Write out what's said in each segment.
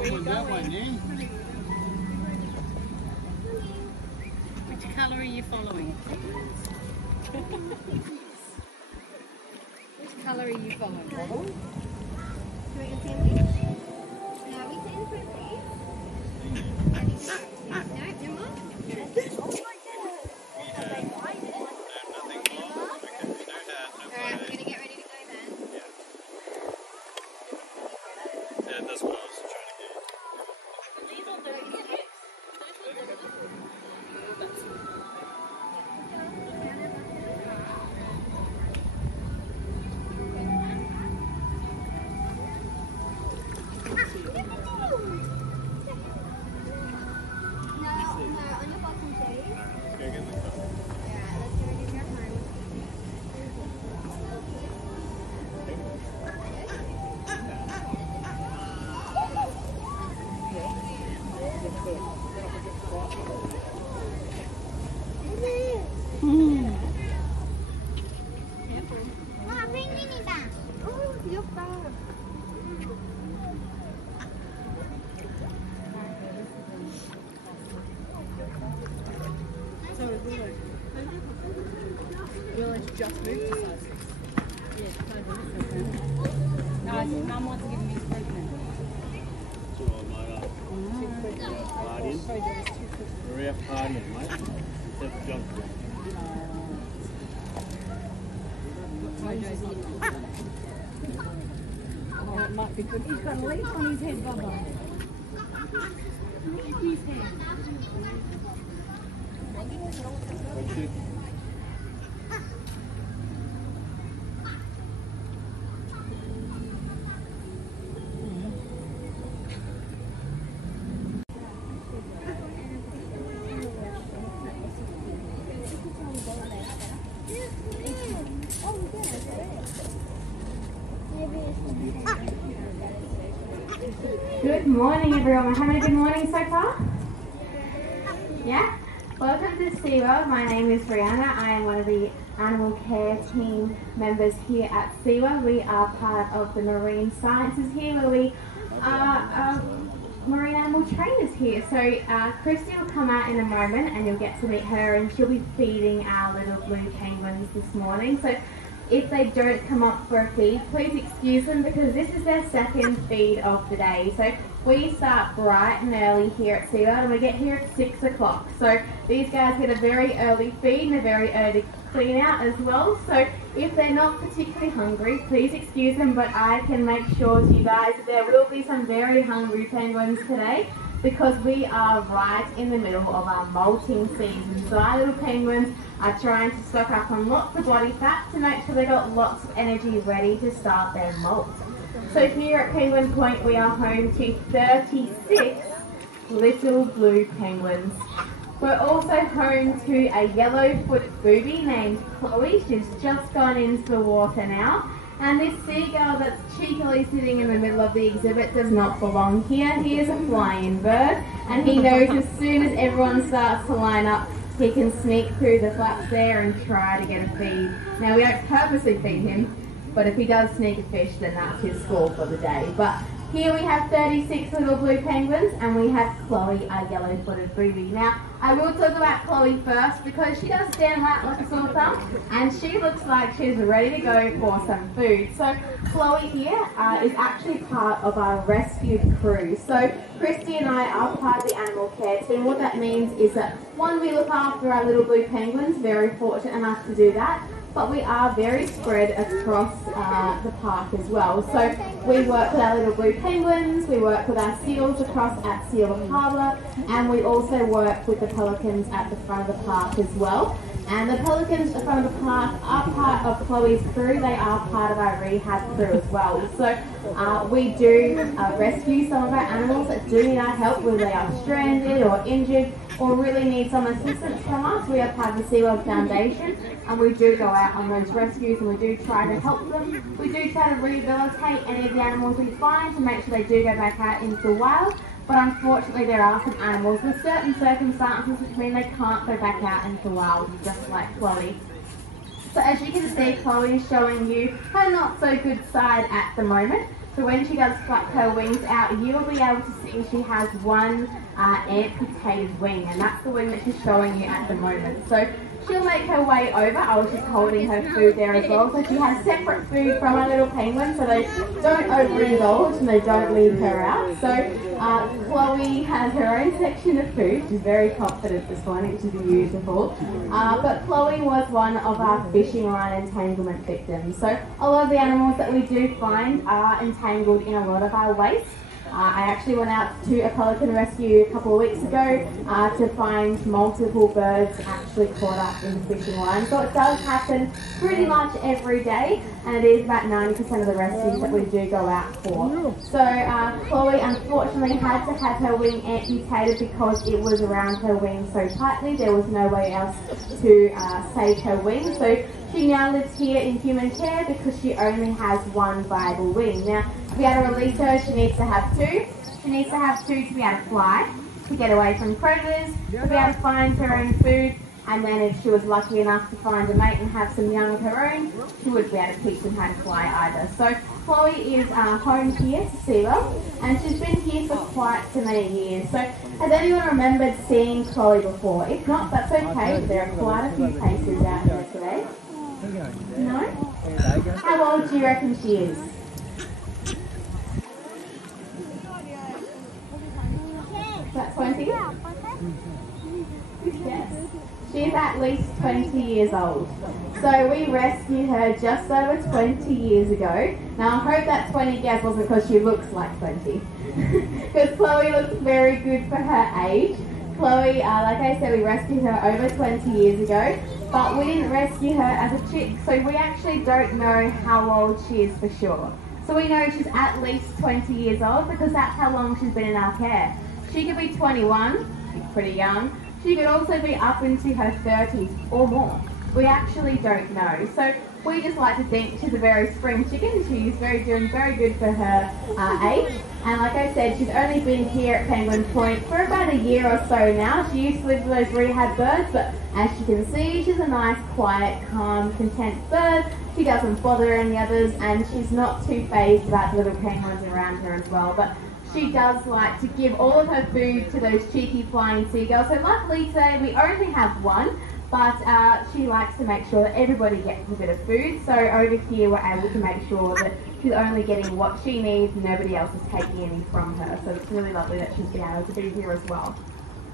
Which colour are you following? Which colour are you following? Do you want your sandwich? No, we send for please. No, no more? Alright, we're going to get ready to go then. Yeah, that's what I was trying to get. No, on your bottom, please. Okay, get the cup. Alright, let's get ready to go home. 와, 펭귄이다. 귀엽다. Village just moved to Sussex. Yeah, 5 minutes ago. No, Mum wants to give me his pregnant. So I'm partying. We're out partying, mate. Instead of junk. Oh, it might be good. He's got a leaf on his head, Bubba. Leaf on his head. Good morning, everyone. We're having a good morning so far? Yeah? Welcome to SeaWorld. My name is Brianna. I am one of the animal care team members here at SeaWorld. We are part of the marine sciences here, where we are marine animal trainers here. So Christy will come out in a moment and you'll get to meet her, and she'll be feeding our little blue penguins this morning. So if they don't come up for a feed, please excuse them because this is their second feed of the day. So we start bright and early here at SeaWorld and we get here at 6 o'clock. So these guys get a very early feed and a very early clean out as well. So if they're not particularly hungry, please excuse them, but I can make sure to you guys that there will be some very hungry penguins today, because we are right in the middle of our molting season. So our little penguins are trying to stock up on lots of body fat to make sure they've got lots of energy ready to start their molt. So here at Penguin Point we are home to 36 little blue penguins. We're also home to a yellow-footed booby named Chloe. She's just gone into the water now. And this seagull that's cheekily sitting in the middle of the exhibit does not belong here. He is a flying bird, and he knows as soon as everyone starts to line up, he can sneak through the flaps there and try to get a feed. Now, we don't purposely feed him, but if he does sneak a fish, then that's his score for the day. But here we have 36 little blue penguins, and we have Chloe, our yellow-footed booby. Now, I will talk about Chloe first because she does stand out like a sore thumb, and she looks like she's ready to go for some food. So Chloe here is actually part of our rescued crew. So Christy and I are part of the animal care team. What that means is that, one, we look after our little blue penguins, very fortunate enough to do that. But we are very spread across the park as well. So we work with our little blue penguins, we work with our seals across at Seal Harbour, and we also work with the pelicans at the front of the park as well. And the pelicans at the front of the park are part of Chloe's crew. They are part of our rehab crew as well. So we do rescue some of our animals that do need our help, whether they are stranded or injured or really need some assistance from us. We are part of the SeaWorld Foundation, and we do go out on those rescues and we do try to help them. We do try to rehabilitate any of the animals we find to make sure they do go back out into the wild. But unfortunately there are some animals with certain circumstances which mean they can't go back out into the wild, just like Chloe. So as you can see, Chloe is showing you her not so good side at the moment. So So when she does flap her wings out, you will be able to see she has one amputated wing, and that's the wing that she's showing you at the moment. So she'll make her way over. I was just holding her food there as well. So she has separate food from our little penguin, so they don't overindulge and they don't leave her out. So Chloe has her own section of food. She's very confident this morning, which is beautiful. But Chloe was one of our fishing line entanglement victims. So a lot of the animals that we do find are entangled in a lot of our waste. I actually went out to a pelican rescue a couple of weeks ago to find multiple birds actually caught up in the fishing line. So it does happen pretty much every day, and it is about 90% of the rescues that we do go out for. So Chloe unfortunately had to have her wing amputated because it was around her wing so tightly. There was no way else to save her wing. So she now lives here in human care because she only has one viable wing. Now, to be able to release her, she needs to have two. She needs to have two to be able to fly, to get away from predators, to be able to find her own food, and then if she was lucky enough to find a mate and have some young of her own, she would be able to teach them how to fly either. So Chloe is home here to SeaWorld, and she's been here for quite so many years. So has anyone remembered seeing Chloe before? If not, that's okay. There are quite a few faces out here today. No? How old do you reckon she is? Is that 20? Yes. She's at least 20 years old. So we rescued her just over 20 years ago. Now I hope that 20 guess wasn't because she looks like 20. Because Chloe looks very good for her age. Chloe, like I said, we rescued her over 20 years ago, but we didn't rescue her as a chick, so we actually don't know how old she is for sure. So we know she's at least 20 years old because that's how long she's been in our care. She could be 21, she's pretty young. She could also be up into her 30s or more. We actually don't know. So we just like to think she's a very spring chicken. She's doing very good for her age. And like I said, she's only been here at Penguin Point for about a year or so now. She used to live with those rehab birds, but as you can see, she's a nice, quiet, calm, content bird. She doesn't bother any others, and she's not too phased about the little penguins around her as well. But she does like to give all of her food to those cheeky flying seagulls. So luckily today we only have one, but she likes to make sure that everybody gets a bit of food. So over here we're able to make sure that she's only getting what she needs and nobody else is taking any from her. So it's really lovely that she's been able to be here as well.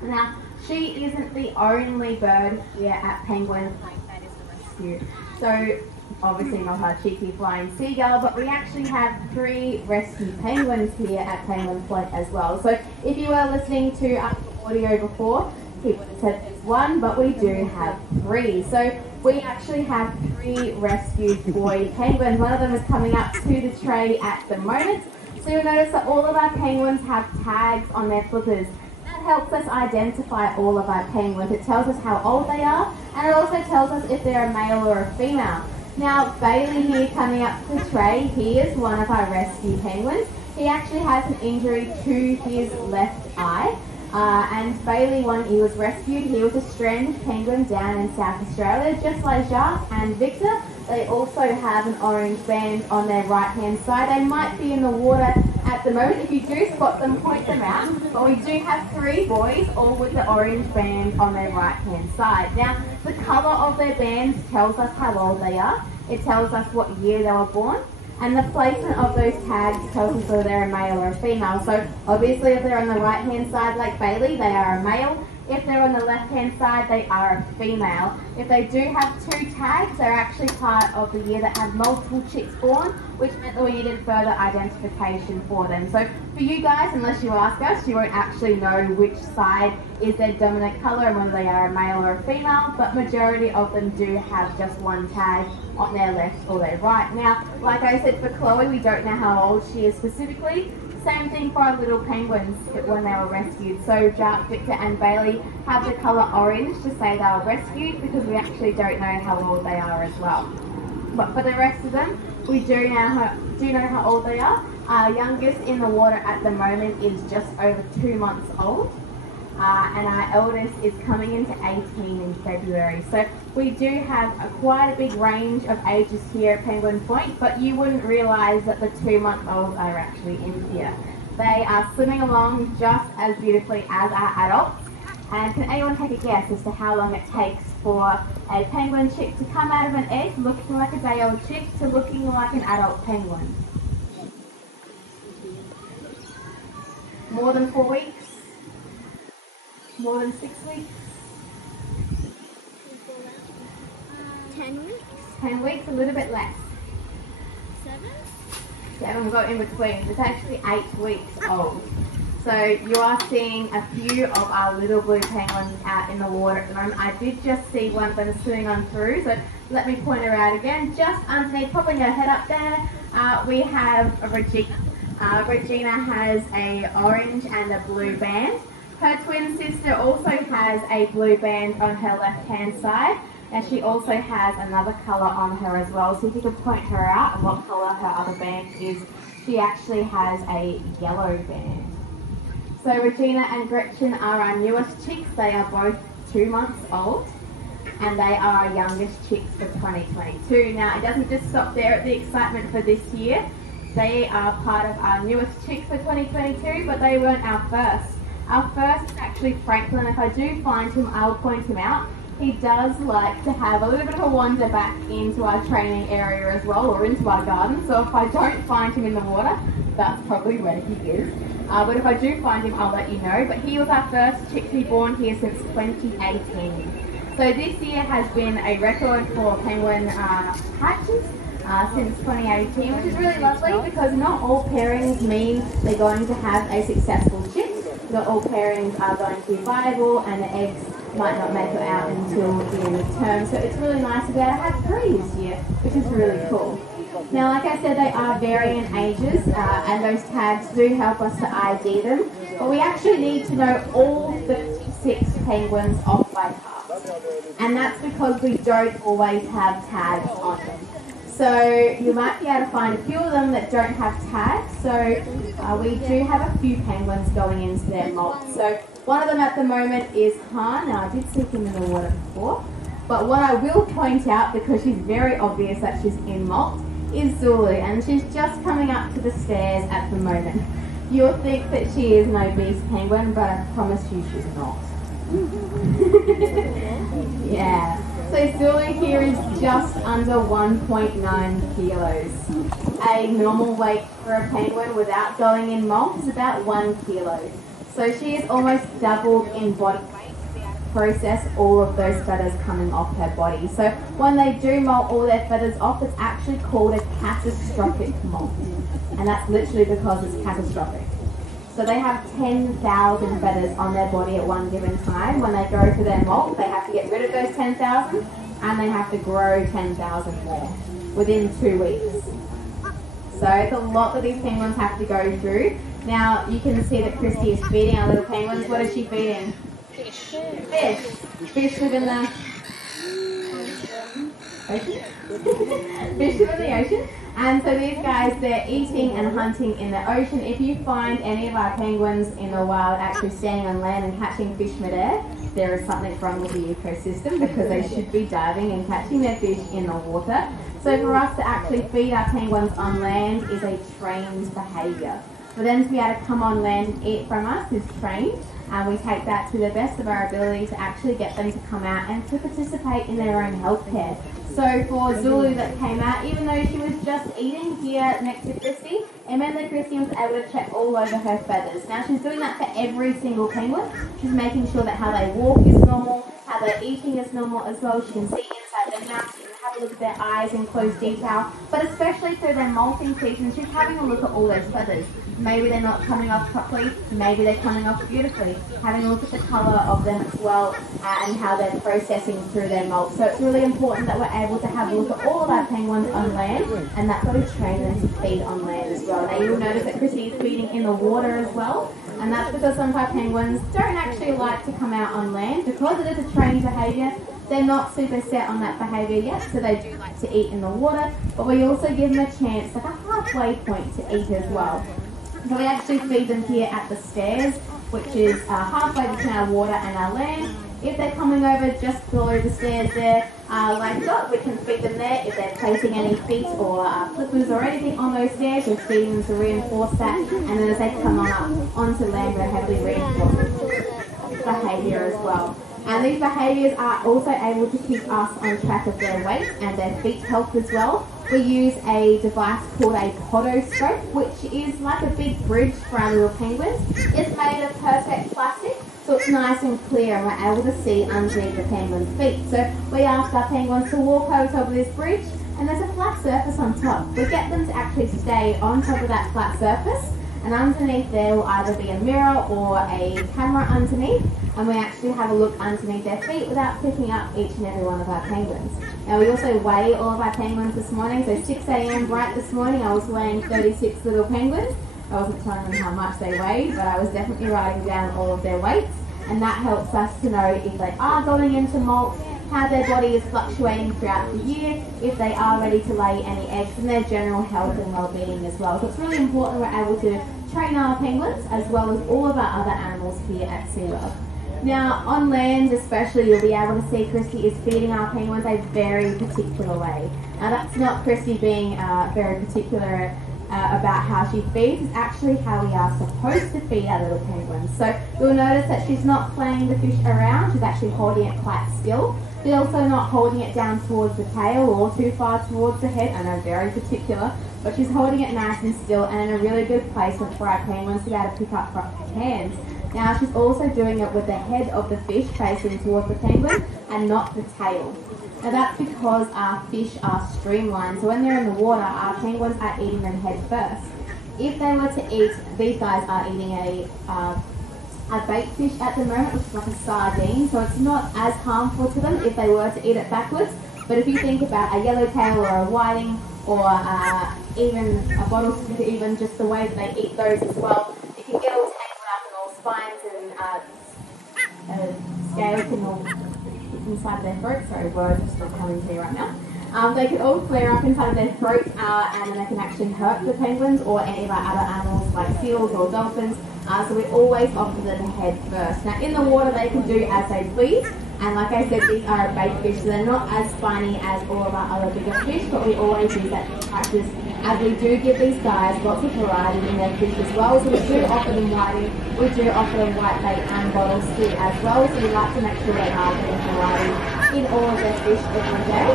Now, she isn't the only bird here at Penguin Point that is a rescue. So obviously not our cheeky flying seagull, but we actually have 3 rescue penguins here at Penguin Point as well. So if you were listening to our audio before, he would have said there's 1, but we do have 3. So we actually have 3 rescued boy penguins. One of them is coming up to the tray at the moment. So you'll notice that all of our penguins have tags on their flippers. That helps us identify all of our penguins. It tells us how old they are, and it also tells us if they're a male or a female. Now, Bailey here coming up to the tray, he is one of our rescue penguins. He actually has an injury to his left eye. And Bailey, when he was rescued, he was a stranded penguin down in South Australia, just like Jacques and Victor. They also have an orange band on their right-hand side. They might be in the water at the moment. If you do spot them, point them out. But we do have 3 boys, all with the orange band on their right-hand side. Now, the colour of their bands tells us how old they are. It tells us what year they were born. And the placement of those tags tells us whether they're a male or a female. So obviously if they're on the right-hand side like Bailey, they are a male. If they're on the left-hand side, they are a female. If they do have 2 tags, they're actually part of the year that had multiple chicks born, which meant that we needed further identification for them. So for you guys, unless you ask us, you won't actually know which side is their dominant colour and whether they are a male or a female, but majority of them do have just 1 tag on their left or their right. Now, like I said, for Chloe, we don't know how old she is specifically. Same thing for our little penguins when they were rescued. So Jacques, Victor and Bailey have the colour orange to say they were rescued because we actually don't know how old they are as well. But for the rest of them, we do know how old they are. Our youngest in the water at the moment is just over 2 months old. and our eldest is coming into 18 in February. So we do have quite a big range of ages here at Penguin Point, but you wouldn't realise that the 2-month-olds are actually in here. They are swimming along just as beautifully as our adults. And can anyone take a guess as to how long it takes for a penguin chick to come out of an egg looking like a day-old chick to looking like an adult penguin? More than 4 weeks? More than 6 weeks? 10 weeks? 10 weeks, a little bit less. 7? 7, we've got in between. It's actually 8 weeks old. So you are seeing a few of our little blue penguins out in the water at the moment. I did just see one of them swimming on through, so let me point her out again. Just underneath, popping her head up there, we have Regina. Regina has a orange and a blue band. Her twin sister also has a blue band on her left-hand side, and she also has another colour on her as well. So if you could point her out and what colour her other band is, she actually has a yellow band. So Regina and Gretchen are our newest chicks. They are both 2 months old, and they are our youngest chicks for 2022. Now, it doesn't just stop there at the excitement for this year. They are part of our newest chicks for 2022, but they weren't our first. Our first is actually Franklin. If I do find him, I'll point him out. He does like to have a little bit of a wander back into our training area as well, or into our garden. So if I don't find him in the water, that's probably where he is. But if I do find him, I'll let you know. But he was our first chick to be born here since 2018. So this year has been a record for penguin hatches since 2018, which is really lovely because not all pairings mean they're going to have a successful chick. Not all pairings are going to be viable, and the eggs might not make it out until the end of term. So it's really nice to be able to have 3 this year, which is really cool. Now, like I said, they are varying ages, and those tags do help us to ID them, but we actually need to know all 56 penguins off by heart, and that's because we don't always have tags on them. So you might be able to find a few of them that don't have tags. So we do have a few penguins going into their molt. So one of them at the moment is Han. Now, I did see him in the water before, but what I will point out, because she's very obvious that she's in molt, is Zulu, and she's just coming up to the stairs at the moment. You'll think that she is an obese penguin, but I promise you she's not. Yeah. So Zulu here is just under 1.9 kilos. A normal weight for a penguin without going in molt is about 1 kilo. So she is almost doubled in body weight to be able to process all of those feathers coming off her body. So when they do molt all their feathers off, it's actually called a catastrophic molt. And that's literally because it's catastrophic. So they have 10,000 feathers on their body at one given time. When they go for their molt, they have to get rid of those 10,000 and they have to grow 10,000 more within 2 weeks. So it's a lot that these penguins have to go through. Now you can see that Christy is feeding our little penguins. What is she feeding? Fish. Fish. Fish live in the ocean? Fish live in the ocean. And so these guys, they're eating and hunting in the ocean. If you find any of our penguins in the wild actually standing on land and catching fish midair, there is something wrong with the ecosystem, because they should be diving and catching their fish in the water. So for us to actually feed our penguins on land is a trained behaviour. For them to be able to come on land and eat from us is trained, and we take that to the best of our ability to actually get them to come out and to participate in their own healthcare. So for Zulu that came out, even though she was just eating here next to Christy, it meant that Christy was able to check all over her feathers. Now she's doing that for every single penguin. She's making sure that how they walk is normal, how they're eating is normal as well. She can see inside their mouth, she can have a look at their eyes in close detail, but especially through their molting season, she's having a look at all those feathers. Maybe they're not coming off properly, maybe they're coming off beautifully, having a look at the colour of them as well, and how they're processing through their molt. So it's really important that we're able to have a look at all of our penguins on land, and that's why we train them to feed on land as well. Now you'll notice that Chrissy is feeding in the water as well, and that's because some of our penguins don't actually like to come out on land. Because it is a trained behaviour, they're not super set on that behaviour yet, so they do like to eat in the water, but we also give them a chance, like a halfway point, to eat as well. So we actually feed them here at the stairs. which is halfway between our water and our land. If they're coming over just below the stairs there, like that, we can feed them there. If they're placing any feet or flippers or anything on those stairs, we're feeding them to reinforce that. And then as they come on up onto land, we're heavily reinforcing behaviour as well. And these behaviours are also able to keep us on track of their weight and their feet health as well. We use a device called a podoscope, which is like a big bridge for our little penguins. It's made of perfect plastic, so it's nice and clear and we're able to see underneath the penguin's feet. So we ask our penguins to walk over top of this bridge and there's a flat surface on top. We get them to actually stay on top of that flat surface, and underneath there will either be a mirror or a camera underneath, and we actually have a look underneath their feet without picking up each and every one of our penguins. Now we also weigh all of our penguins this morning, so 6 a.m. bright this morning I was weighing 36 little penguins. I wasn't telling them how much they weighed, but I was definitely writing down all of their weights, and that helps us to know if they are going into molt, how their body is fluctuating throughout the year, if they are ready to lay any eggs, and their general health and well-being as well. So it's really important we're able to train our penguins as well as all of our other animals here at SeaWorld. Now on land especially, you'll be able to see Christy is feeding our penguins a very particular way. Now that's not Christy being very particular about how she feeds, it's actually how we are supposed to feed our little penguins. So you'll notice that she's not playing the fish around, she's actually holding it quite still. She's also not holding it down towards the tail or too far towards the head. I know, very particular, but she's holding it nice and still and in a really good placement for our penguins to be able to pick up from her hands. Now she's also doing it with the head of the fish facing towards the penguin and not the tail. Now that's because our fish are streamlined, so when they're in the water, our penguins are eating them head first. If they were to eat, these guys are eating a bait fish at the moment, which is like a sardine, so it's not as harmful to them if they were to eat it backwards. But if you think about a yellowtail or a whiting or even a bottle skipper, even just the way that they eat those as well, it can get all tangled up in all spines and scales and all inside their throat. Sorry, words are still coming to you right now. They can all flare up inside of their throat and then they can actually hurt the penguins or any of our other animals like seals or dolphins. So we always offer them the head first. Now in the water they can do as they please, and like I said, these are a bait fish, so they're not as spiny as all of our other bigger fish, but we always use that in practice, as we do give these guys lots of variety in their fish as well. So we do offer them whiting, we do offer them white bait and bottle skip as well, so we like to make sure they are getting variety in all of their fish every day.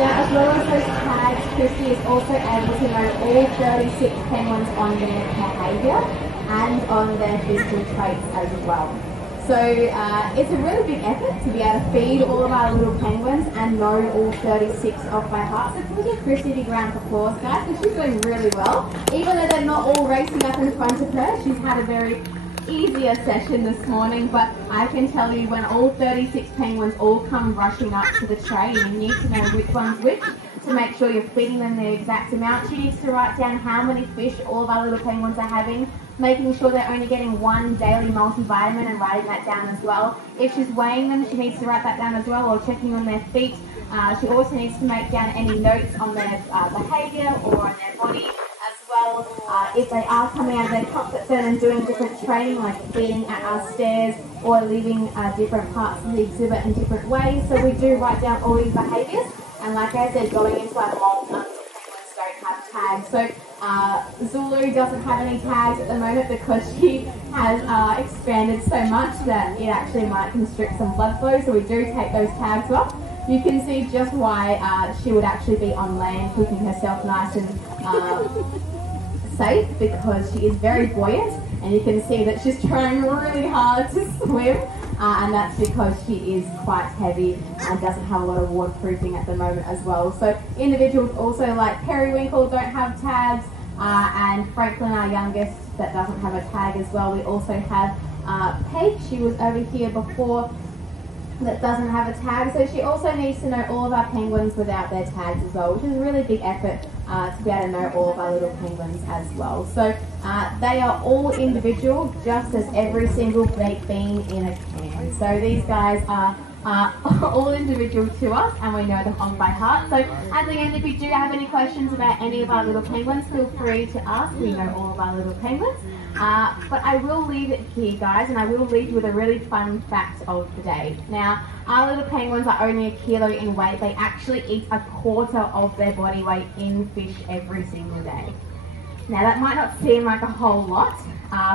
Now as well as those tags, Christy is also able to know all 36 penguins on their behaviour and on their physical traits as well. So it's a really big effort to be able to feed all of our little penguins and know all 36 off by heart. So can we give Christy a big round of applause, guys, because she's doing really well. Even though they're not all racing up in front of her, she's had a very easier session this morning, but I can tell you when all 36 penguins all come rushing up to the tray, you need to know which one's which to make sure you're feeding them the exact amount. She needs to write down how many fish all of our little penguins are having, making sure they're only getting one daily multivitamin and writing that down as well. If she's weighing them, she needs to write that down as well, or checking on their feet. She also needs to make down any notes on their behaviour or on their body as well. If they are coming out of their comfort zone and doing different training, like feeding at our stairs or leaving different parts of the exhibit in different ways. So we do write down all these behaviours. And like I said, going into our molt, penguins don't have tags. So Zulu doesn't have any tags at the moment because she has expanded so much that it actually might constrict some blood flow. So we do take those tags off. You can see just why she would actually be on land keeping herself nice and safe, because she is very buoyant, and you can see that she's trying really hard to swim, and that's because she is quite heavy and doesn't have a lot of waterproofing at the moment as well. So individuals also like Periwinkle don't have tags, and Franklin, our youngest, that doesn't have a tag as well. We also have Peg, she was over here before, that doesn't have a tag, so she also needs to know all of our penguins without their tags as well, which is a really big effort to be able to know all of our little penguins as well. So they are all individual, just as every single baked bean in a can. So these guys are all individual to us, and we know them off by heart. So at the end, if you do have any questions about any of our little penguins, feel free to ask. We know all of our little penguins. But I will leave it here, guys, and I will leave you with a really fun fact of the day. Now, our little penguins are only 1 kilo in weight. They actually eat 1/4 of their body weight in fish every single day. Now, that might not seem like a whole lot,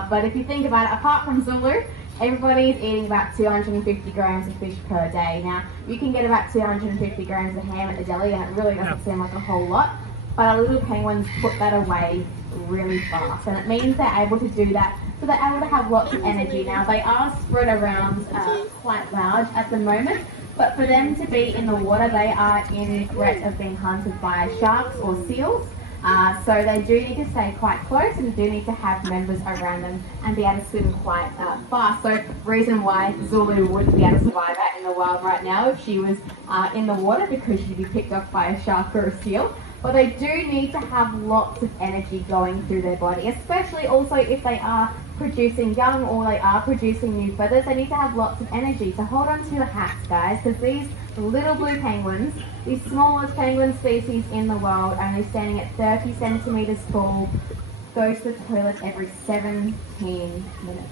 but if you think about it, apart from Zulu, everybody is eating about 250 grams of fish per day. Now, you can get about 250 grams of ham at the deli, and it really doesn't seem like a whole lot, but our little penguins put that away really fast, and it means they're able to do that, so they're able to have lots of energy. Now, they are spread around quite large at the moment, but for them to be in the water, they are in threat of being hunted by sharks or seals. So they do need to stay quite close and do need to have members around them and be able to swim quite fast. So reason why Zulu wouldn't be able to survive out in the wild right now if she was in the water, because she'd be picked off by a shark or a seal. But they do need to have lots of energy going through their body, especially also if they are producing young or they are producing new feathers. They need to have lots of energy. So hold on to your hats, guys, because these little blue penguins, the smallest penguin species in the world, only standing at 30 centimetres tall, go to the toilet every 17 minutes.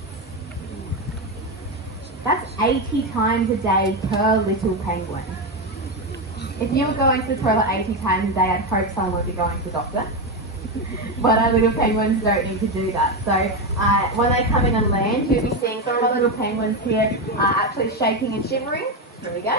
That's 80 times a day per little penguin. If you were going to the toilet 80 times a day, I'd hope someone would be going to the doctor. But our little penguins don't need to do that. So when they come in and land, you'll be seeing some of our little penguins here actually shaking and shivering. Here we go.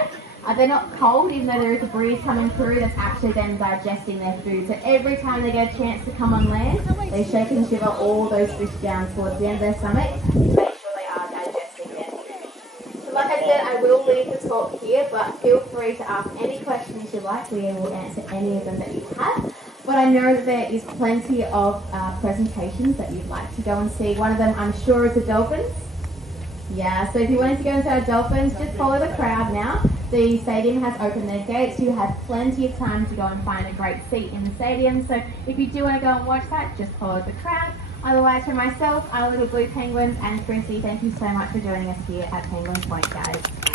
They're not cold, even though there is a breeze coming through. That's actually them digesting their food. So every time they get a chance to come on land, they shake and shiver all those fish down towards the end of their stomach to make sure they are digesting their food. So like I said, I will leave the talk here, but feel free to ask any questions you like. We will answer any of them that you have. But I know that there is plenty of presentations that you'd like to go and see. One of them, I'm sure, is the dolphins. Yeah, so if you wanted to go and see our dolphins, just follow the crowd now. The stadium has opened their gates. You have plenty of time to go and find a great seat in the stadium. So if you do want to go and watch that, just follow the crowd. Otherwise, for myself, our little blue penguins, and Chrissy, thank you so much for joining us here at Penguin Point, guys.